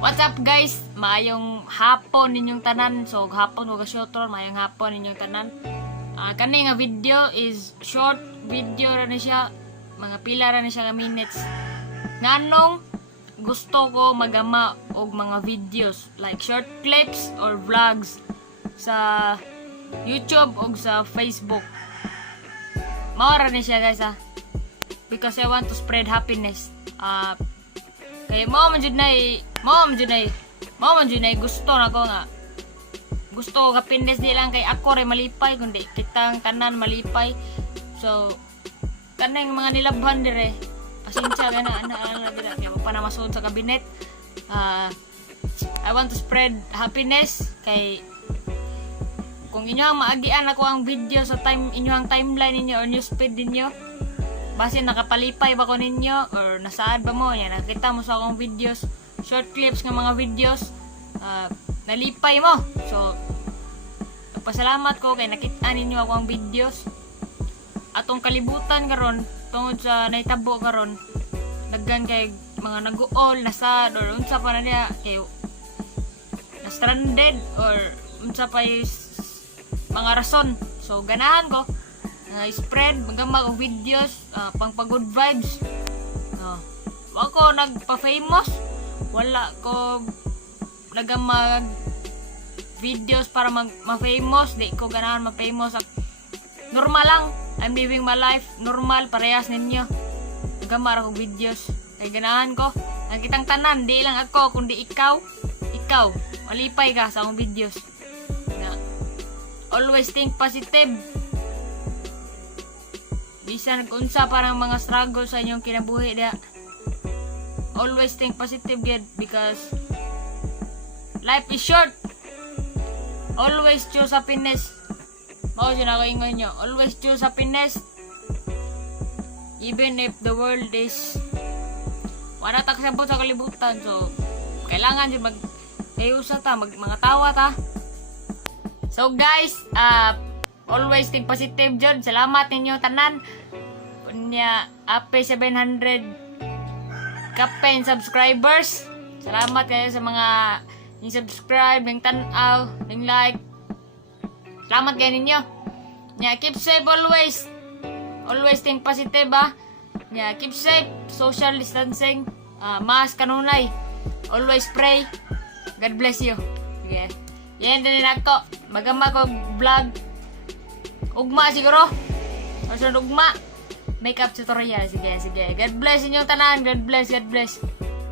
What's up guys? Maayong hapon ninyong tanan. So hapon o gasyotron, maayong hapon ninyong tanan. Kani nga video is short video ra ni siya. Mga pila ra ni siya ka minutes. Nganong gusto ko magama og mga videos like short clips or vlogs sa YouTube o sa Facebook. Mao ra ni siya guys because I want to spread happiness. Kaya mo man jud nay gusto na ko nga. Gusto ko happiness di lang kay ako ray malipay kundi kitang tanan malipay. So kanang mga nilabhan dire. Pasensya kana ana dira kay pa na masud sa kabinet. I want to spread happiness kay kung inyo ang maagian ako ang video sa inyong timeline ninyo or newsfeed ninyo, base nakapalipay ba ko ninyo or nasaad ba mo yan, nakita mo sa akong videos, short clips ng mga videos, nalipay mo. So nagpasalamat ko kay nakita ninyo ako ang videos. Atong kalibutan karon tungod sa naitabo karon, daghan kay mga naguol, nasad or unsa pa na niya kay na stranded or unsa pa mga rason. So ganahan ko spread magama og videos pang good vibes. Wa ko nagpa-famous, wala ko nagamag videos para ma-famous, di ko ganahan ma-famous. Normal lang, I'm living my life normal parehas ninyo. Nagamar ako videos kay ganahan ko ang kitang tanan, di lang ako kundi ikaw malipay ka sa akong videos. Always think positive. Bisan kung unsa parang mga struggle sa inyong kinabuhi dia. Always think positive yun because life is short. Always choose happiness. Mao siya na ko ingon nyo. Always choose happiness. Even if the world is wala ta kasabot sa kalibutan. So kailangan yun mag-ayusa ta, mga tawa ta. So guys, always think positive jud. Salamat ninyo tanan. Punya ape 700 kapen subscribers. Salamat kayo sa mga yung subscribe, yung tanaw, yung like. Salamat kayo ninyo. Keep safe always. Always think positive keep safe. Social distancing. Mask kanunay. Always pray. God bless you. Okay. Yan din ako. Magama ko vlog. Ugma siguro. Masunod ugma. Makeup tutorial. Sige. God bless inyong tanan. God bless.